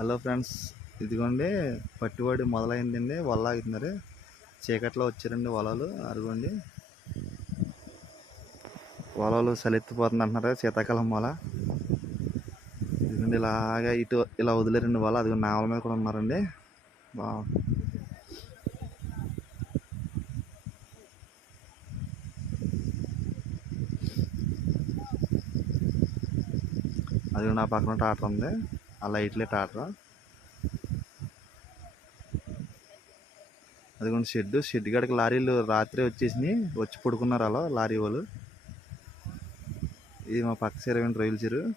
Hello friends, ఇదిగోండి పట్టుబడి మొదలైందండి. వల అవుతున్నారు, చీకట్లో వచ్చారండి వలలు. అదిగోండి వలలు సలెత్తిపోతుంది అంటున్నారు, శీతాకాలం వల. ఇదిగోండి ఇలాగా ఇటు ఇలా వదిలేరండి వల. అదిగో నావల మీద కూడా ఉన్నారండి. అది నా పక్కన టాటర్ ఉంది, ఆ లైట్లే టాటర్. అదిగోండి షెడ్ కాడికి లారీలు రాత్రి వచ్చి పడుకున్నారు అలా లారీ వాళ్ళు. ఇది మా పక్క చెరువు, రొయ్యల చెరువు.